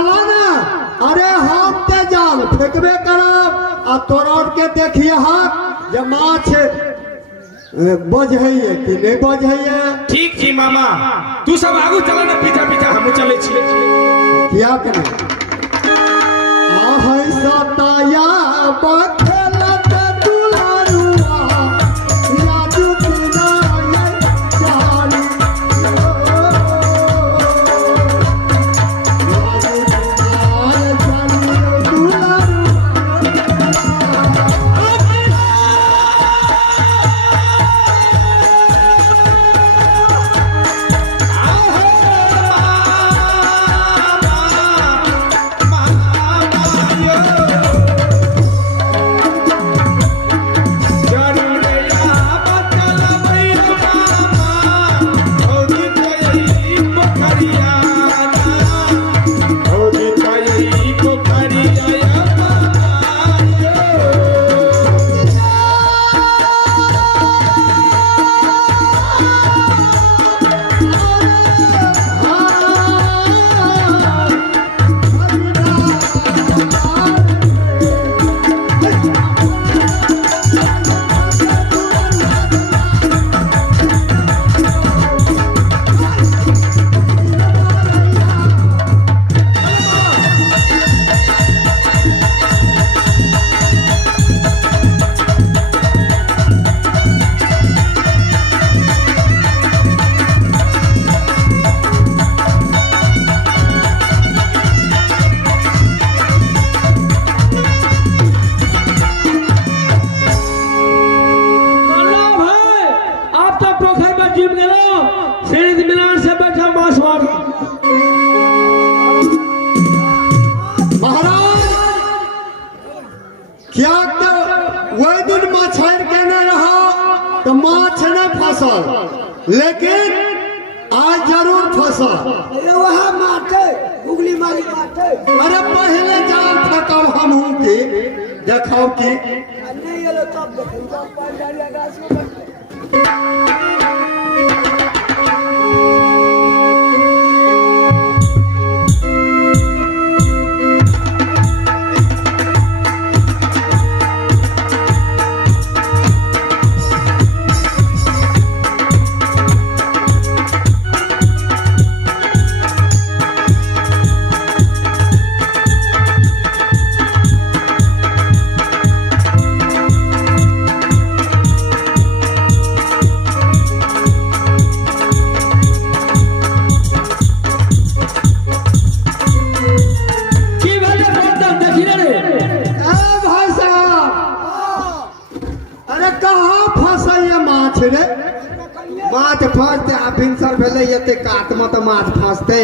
कहला ना अरे हम ते जाल फेंकबे करब आ तोड़ के देखिए हाथ जे माछ बजै कि नहीं बजै। ठीक छी मामा तू सब आगू चला ना पीछा पीछा हम चले छी। क्या करे आहै सताया बखेलत दुलारुआ राजू किनारे चाली क्या वही दिन मछर के नहीं रहा तो माछ नहीं फसल लेकिन आज जरूर फसल। अरे वहाँ मारते गुगली मारी मारते। अरे पहले जाल फेंकब हम हूँ की देखो की नहीं ये लो तब देखो पाँच जारी आकाश में बनते। माछ फंसते आ भिनसर भेले एते काट में तो माछ फंसते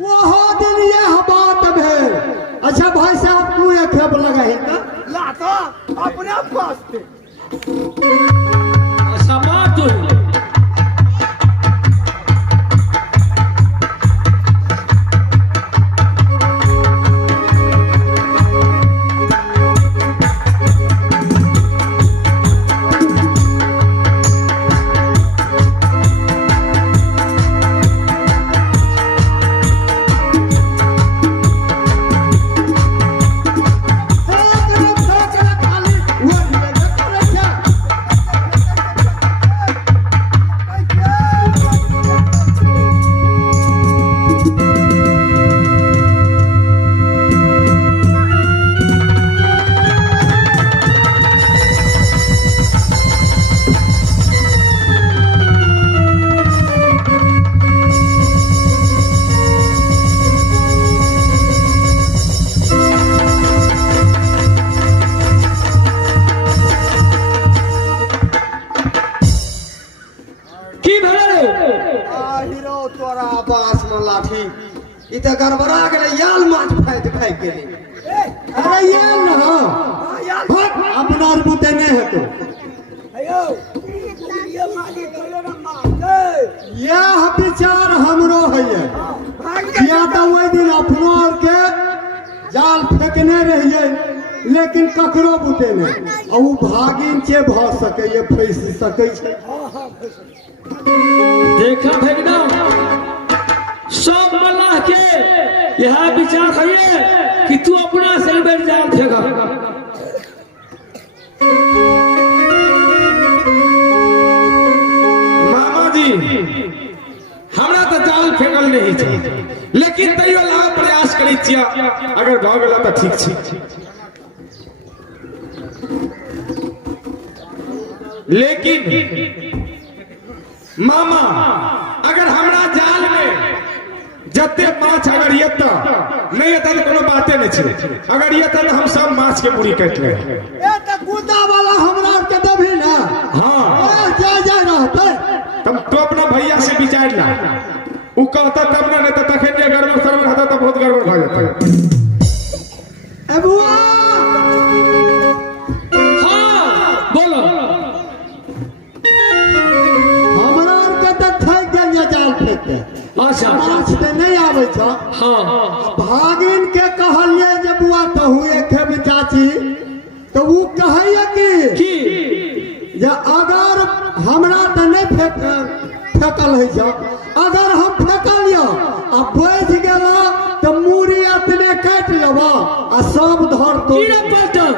वो दिन ये बात भेल। अच्छा भाई साहब तू एक खेप लगाही ला तो अपने फंसते समात लाठी इते गड़बड़ा गेले याल माछ फेंक गेले। अरे याल ना अपना बुते नहीं है तो अयो ये मारी करे ना मार यह विचार हमरो है या तो वही दिन अपनो और के जाल फेंकने रहिए लेकिन ककरो बुते नहीं और वो भागिन चे भ सके ये फंस सके देखा फेंकना यह विचार है कि तू अपना सेलबेट जाल फेंका। मामा जी हमरा तो जाल फेंकल नहीं चाहिए, लेकिन तैयो ला प्रयास करी छिया, अगर भऽ गेला तो ठीक छै। लेकिन मामा अगर हमरा जाल में जते माछ अगर ये तो नहीं ये तो कोनो बाते नहीं छै, अगर ये तो हम सब माछ के पूरी काट ले। ए त कुत्ता वाला हमरा के देबी ना। हां अरे जा रहते तुम तो अपना भैया से विचार ला, उ कहता तब ना, नहीं तो तखन जे गड़बड़ सरबड़ होता तो बहुत गड़बड़ भ जाता। ए बुआ हाँ बोलो। हमरा के त थक गेल जाल फेंक के। अच्छा माछ ते नहीं आवे छ। हाँ भागिन के कहलिए जे बुआ कहू एक चाची, तो वो कहैया कि जे अगर हमरा त नहीं फेकल है छ, अगर हम फेकलियो आ बच गेला तो मूड़ी अपने काट लेबा आ सब धर तो की रे पलटन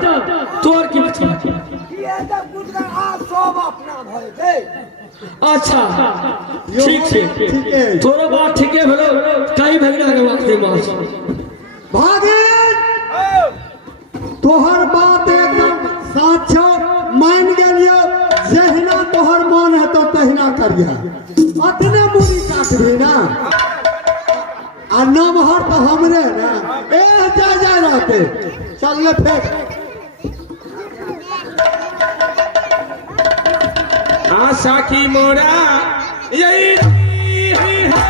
तोर की बच्चा। ये त गुजरा आ सब अपना भय गए। अच्छा ठीक छै, ठीक है। तोरो बात ठीके भेलो, कई भगना के बात माछ। भागिन तोहर बात एकदम सच छौ, मान गेलियो। जहिना तोहर मन है तो तहिना करिया, अतने मूड़ी काटबी ना। आ नमहर तो हमरे ना, ए जा रहते। चल ले फेंक। आशा की मोरा यही है।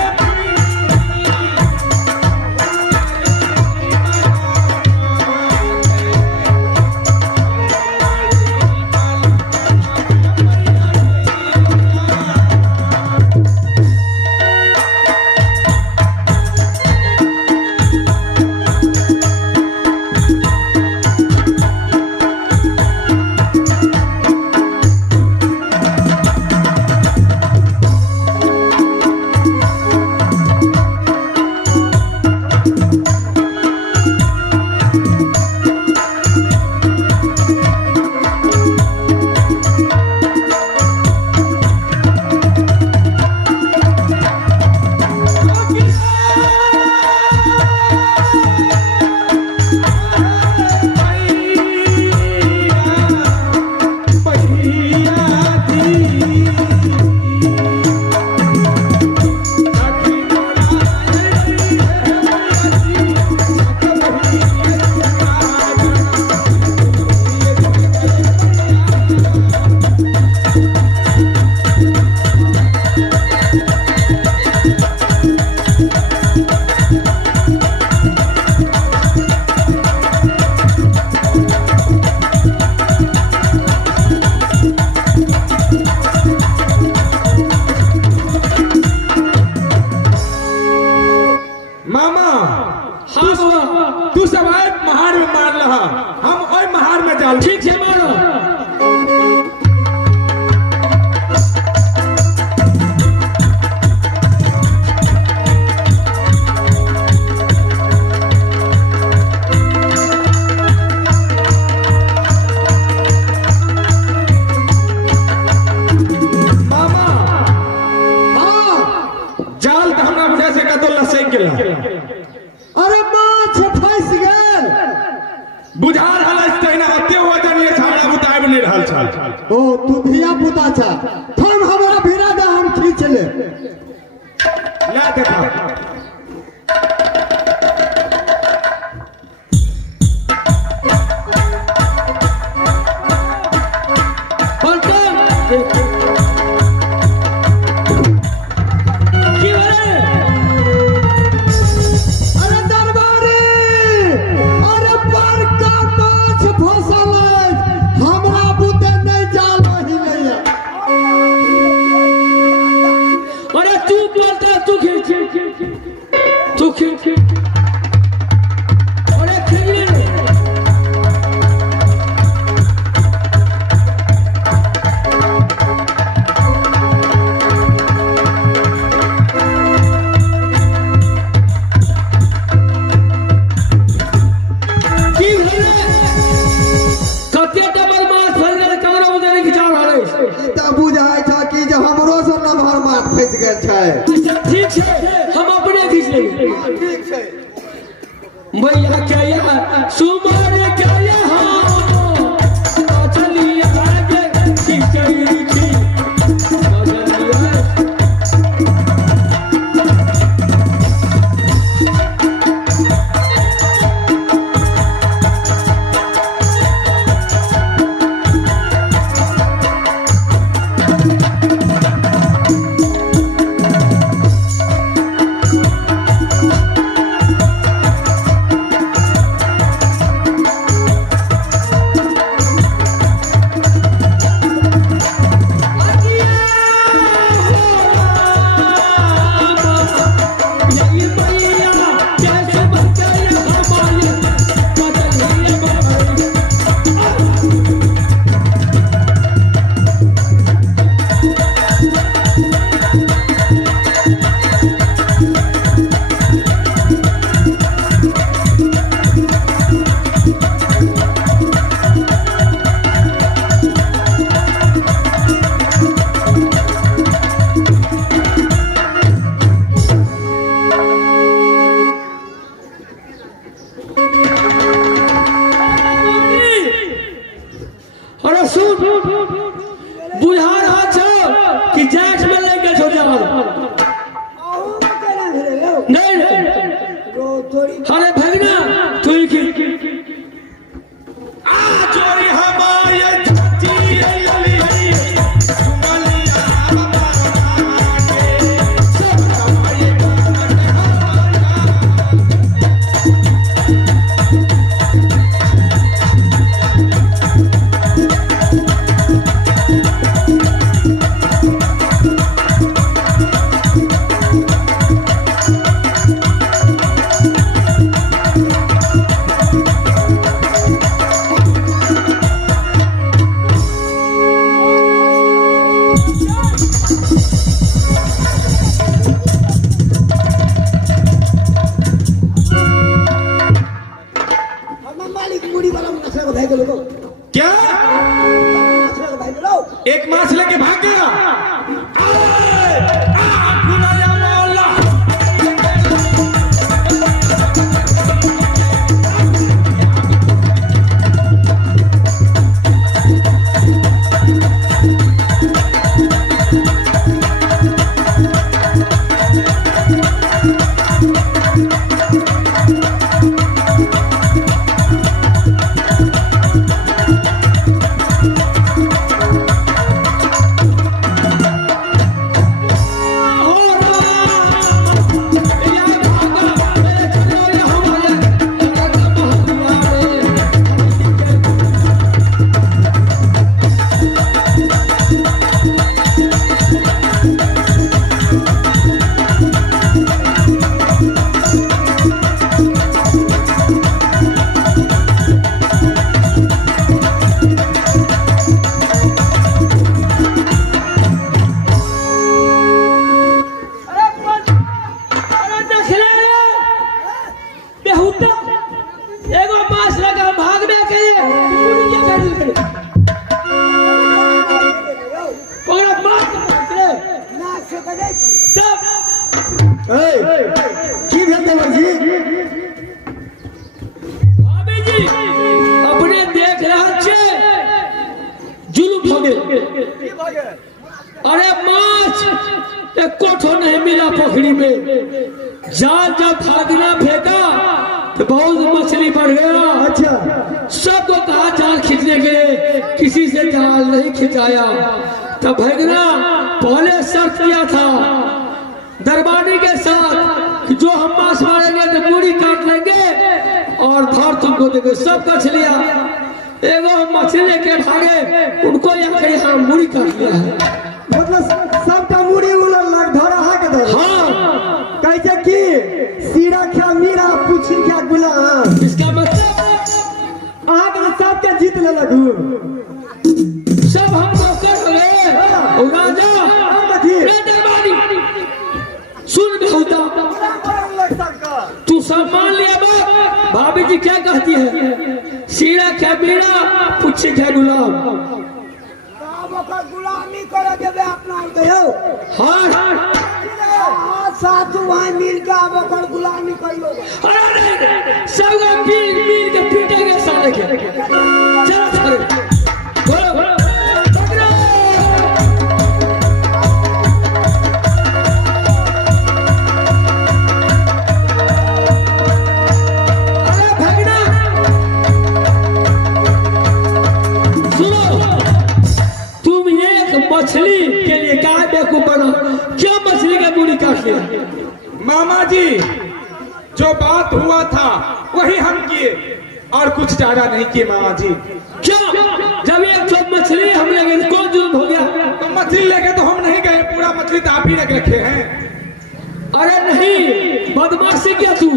तू सब महार में मार लहा, हम ओय महार में जाल। ठीक है मारो। मामा हाँ जाल तो हमरा बुझा से कतो लसक गेला। अरे माछ फंस गेल। बुझा रहल तहिना ओते वजन ले हमरा बुताब नहीं रहल छल। ओ तू धिया पुता छ, हम हमरा भिड़ा दे, हम खींच ले। ला देखा अरे दरबारी, अरे बड़का माछ फंसल है, हमरा बुते नहीं जाल हिलैया। अरे तू बोलता तू खींच तू खींच। अरे खींच। जब ठीक है हम अपने खींच लेंगे। ठीक है। मैया क्या यहाँ सुमार क्या यहाँ चलिए आगे की कहीं की बुझा रहा छो कि जैक्स में लेके छो जाओ नहीं अरे भगना तू ही चोरी हमारी चाची अली सुमलिया क्या एक माछ लेके भाग गया। अपने देख रहा छे जुलूम हो गए। अरे माछ एक कोठो नहीं मिला पोखरी में। जाल जब भागना फेंका तो बहुत मछली बढ़ गया। अच्छा सबको कहा जाल खींचने के लिए, किसी से जाल नहीं खिंचाया। तब भगना पहले शर्त किया था दरबानी के साथ कि जो हम मांस मारेंगे तो मूड़ी काट लेंगे और धार तुमको देंगे। सब कछ लिया, एगो मछली के भागे, उनको यहाँ मूड़ी काट लिया है। मतलब सबका मुड़ी उलल लग धरा है के धरा। हाँ कैसे की सीरा क्या मीरा पूछी क्या गुलाम। इसका मतलब आगे सबके जीत ले लगू। सब हम नौकर हो गए। राजा सुन बेहुदा, तू सम्मान लिया बात। भाभी जी क्या कहती है? सीरा क्या मीरा पूछी क्या गुलाम। गुलामी करे के अपना गयो। हाँ साथ वहाँ मिल के अब ओकर गुलामी करियो अरे नहीं सब मिल के पीटेंगे साले के चलो चलो बोलो पकड़ो अरे भगना सुनो तुम एक मछली के लिए क्या बेवकूफ बना क्या मछली का दूरी काट लिया मामा जी जो बात हुआ था वही हम किए और कुछ ज्यादा नहीं किए मामा जी। क्या जब एक छोट मछली हम ले गए कौन जुर्म हो गया तो मछली लेके तो हम नहीं गए, पूरा मछली तो आप ही रख रखे हैं। अरे नहीं बदमाशी क्या तू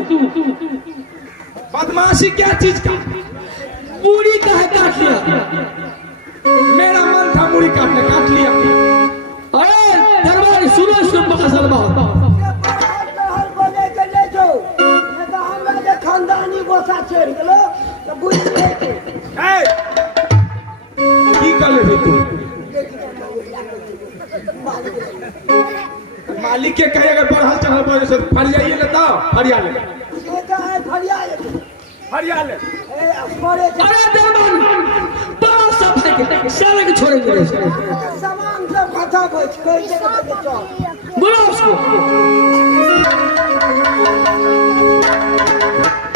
बदमाशी क्या चीज का? पूरी का है काट लिया मेरा मन था मुड़ी काटने, काट लिया। अरे दरबारी सुनो इसको बका सलमा खानदानी गोसा चढ़ गेलो तो बुझ लेके की कर ले तू? मालिक के कहे अगर बढ़ल चढ़ल बोले से फरियाइए लेता फरिया ले ये का है फरिया फरिया ले। ए असमरे अरे दरबारी बड़ा सब है साले के छोड़ेंगे सामान सब खत्म हो कोई जगह पे चल बोलो उसको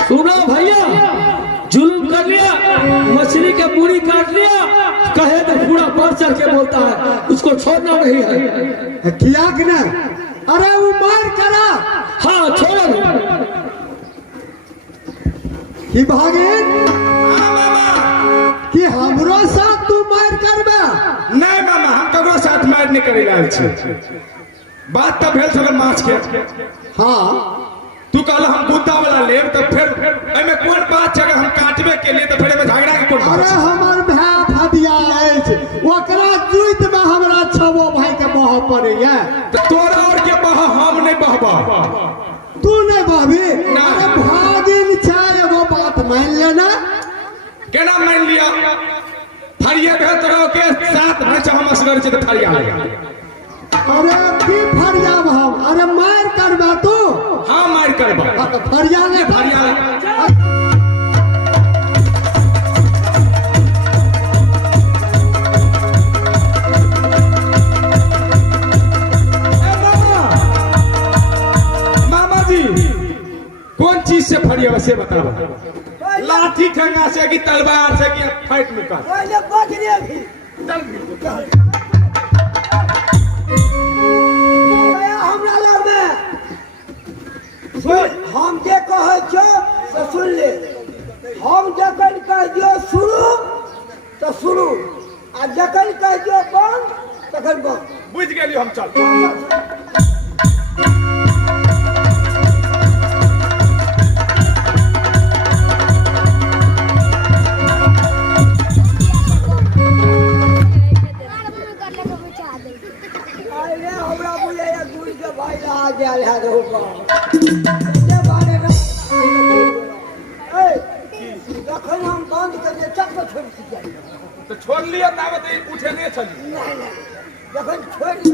सुनो भैया जुल्म कर लिया मछली के पूरी काट लिया कहे तो पूरा बढ़ चढ़ के बोलता है उसको छोड़ना नहीं है किया कि ना? अरे वो मार करा हाँ छोड़ो कि भागिन हाँ मामा। कि हमरो साथ तू मार करबे? नहीं मामा हम ककरो साथ मार नहीं करे आयल छी। बात तो भेल छल माछ के। हाँ तू कहल हम गुद्दा वाला लेब तो फिर एमे कौन बात छै? अगर हम काटबे के लिए तो फिर एमे झगड़ा के कौन बात अरे छै? हमार भाई फदिया अछि ओकरा जुइत में हमरा छबो भाई के बह पड़ैया। तो तोरा और के बह हम नहीं बहबा। तू नहीं बहबी? ना। अरे भागिन छै एगो बात मान लेना। केना मान लिया? फरिया भेल तोरा के साथ में हम असगर छै तो फरिया ले। अरे की फरियाब हम? अरे मार करबे तू? हाँ मार करबा। हाँ, तो फरिया ले फरिया ले। मामा जी कौन चीज से फरिया से बताओ? लाठी ठंगा से कि तलवार से कि फाइट मुका? पहले बकरी भी हमरा लग में हम जे कहे छो से सुन ले। हम जखन कह दियो शुरू तो शुरू आ जखन कह दियो बंद तखन बंद। बुझ गेलियो हम चल। अरे हमरा बुझे या गुड़ के भाई आ गेल है रो जे बारे ए जखन हम बंद कर दे चक छोड़ दी तो छोड़ लिया तावत उठे नहीं चली। नहीं नहीं जखन छोड़ दी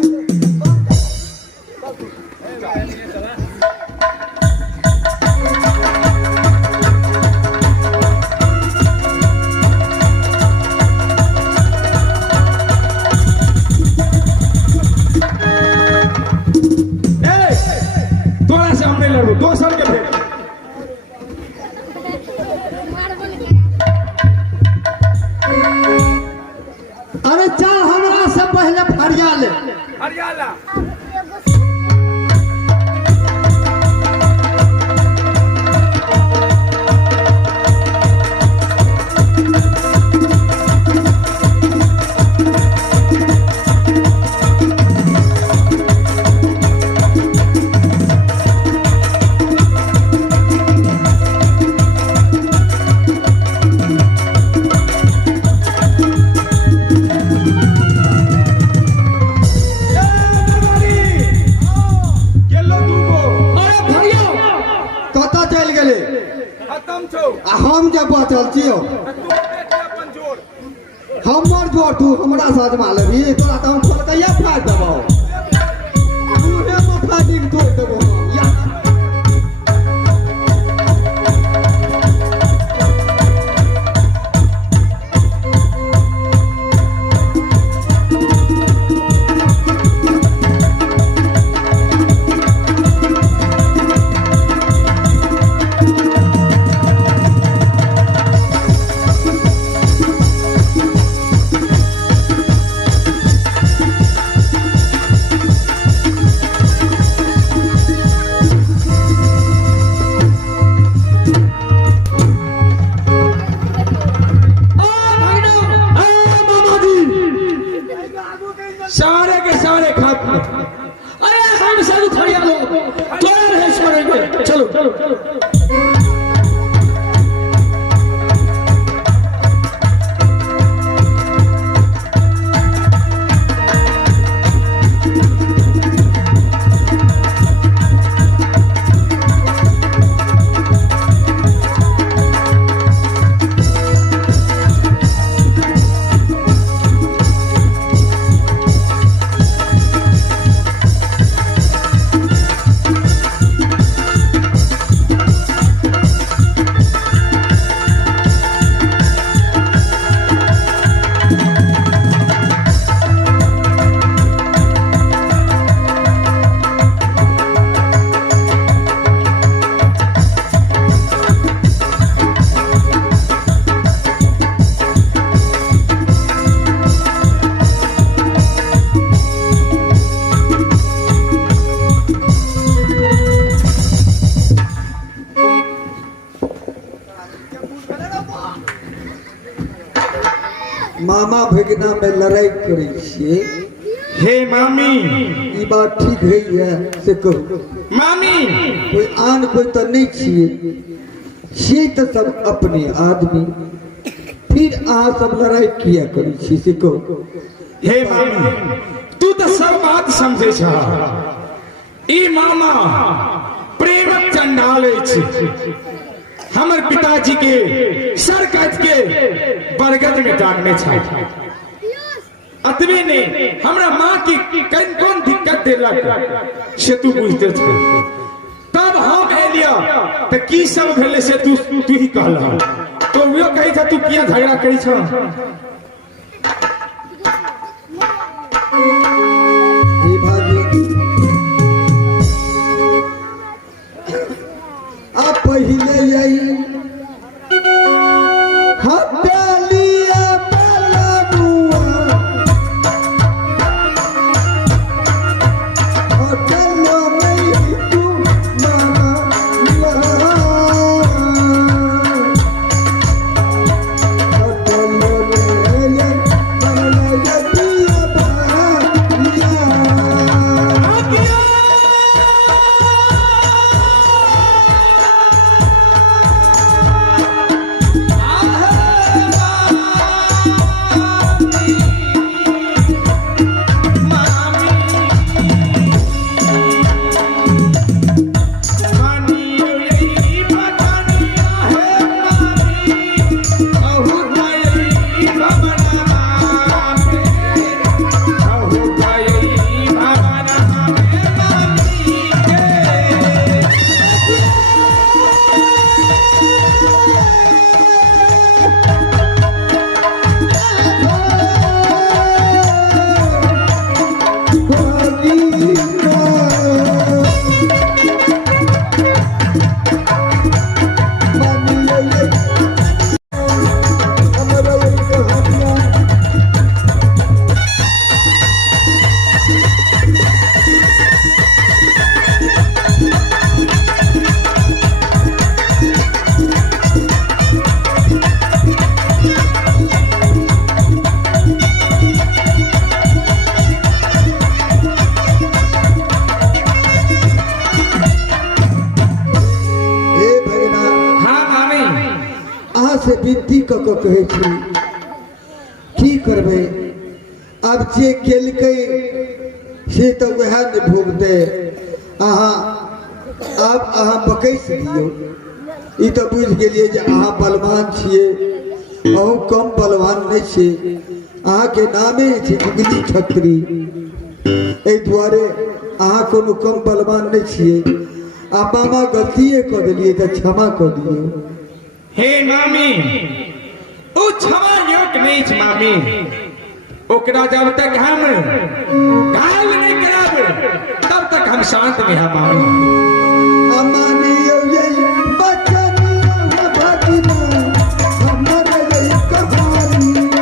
बंद तोरा से हम नहीं लड़ू, दोसर के भेज। अरे चल हमरा से पहले फरिया ले। हरियाला खत्म छौ। हम जब बचल छियो अपन जोड़ हमर जोड़ तू हमरा साथ में लेबी तोरा तो हम खोल के फाड़ देबो। तू हे तो रिकॉर्डिंग तोड़ देबो या सारे के सारे खत्म। अरे हम सब खड़िया लो तो रहे छोड़ेंगे चलो मामा भगिना में लड़ाई करे छिए हे मामी ई बात ठीक है से कहो मामी कोई आन कोई तो नहीं छिए छी तो सब अपने आदमी फिर आ सब लड़ाई किया करी छी से कहो हे मामी तू तो सब बात समझे छ ई मामा प्रेमक चंडाले छी हमर पिताजी के सर काट के बरगद में टांगने छा अतबे ने हमरा माँ की कौन कौन दिक्कत देलक से तू बुझते छ तब हम एलिया तो की सब भेले से तू ही कहला तो वो कही था तू किया झगड़ा करी छ हे भाभी आप पहले यही हटेलिया पलनुआ हटेलो नहीं तू मामा हटेलो नहीं मामा दिया बाया से विनती क के कहे छी की करबे अब जे केलकै से तो वह ने भोगते अहाँ अब अहाँ बकैस दियो ई तो बुझ गेलिए जे अहाँ बलवान छिए अहू कम बलवान नहीं छिए अहाँ के नामे छै जुगली छत्री ए दुआरे अहाँ कोनो कम बलवान नहीं छिए आ मामा गलतिए कर दिलिए तो क्षमा कर दिए। हे मामी ओ क्षमा योग्य नहीं छ मामी। ओकरा जब तक हम घायल नहीं कराब तब तक हम शांत में हैं मामी। अमानियो ये बचनिया है भगिना हमरे ये कहानिया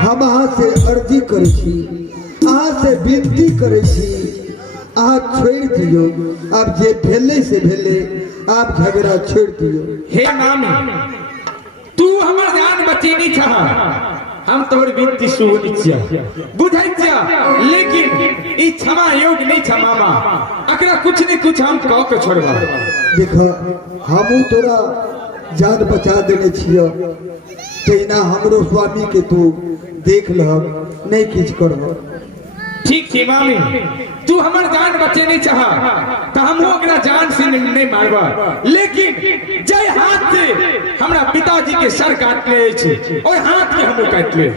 हम अहाँ से अर्जी करे छी, अहाँ से विनती करे छी, अहाँ छोड़ दियो। अब जे भेले से भेले, आप झगड़ा छोड़ दियो। हे मामी तू हमर जान बचेनी छ, हम तोहर विनती सुनी छिया बुझै छिया, लेकिन ई क्षमा योग्य नहीं छ मामा। अकरा कुछ नहीं कुछ हम कह के छोड़बा। देखा हमू तोरा जान बचा देने छियो, तेना हमरो स्वामी के तू देख लहब, नहीं किछ करब। ठीक है मामी तू हमर जान बचे नहीं चाह तो हम ओकरा जान से नहीं मारबा, लेकिन जय हाथ से हमरा पिताजी के सर काट ले छी, ओय हाथ के हम काट ले।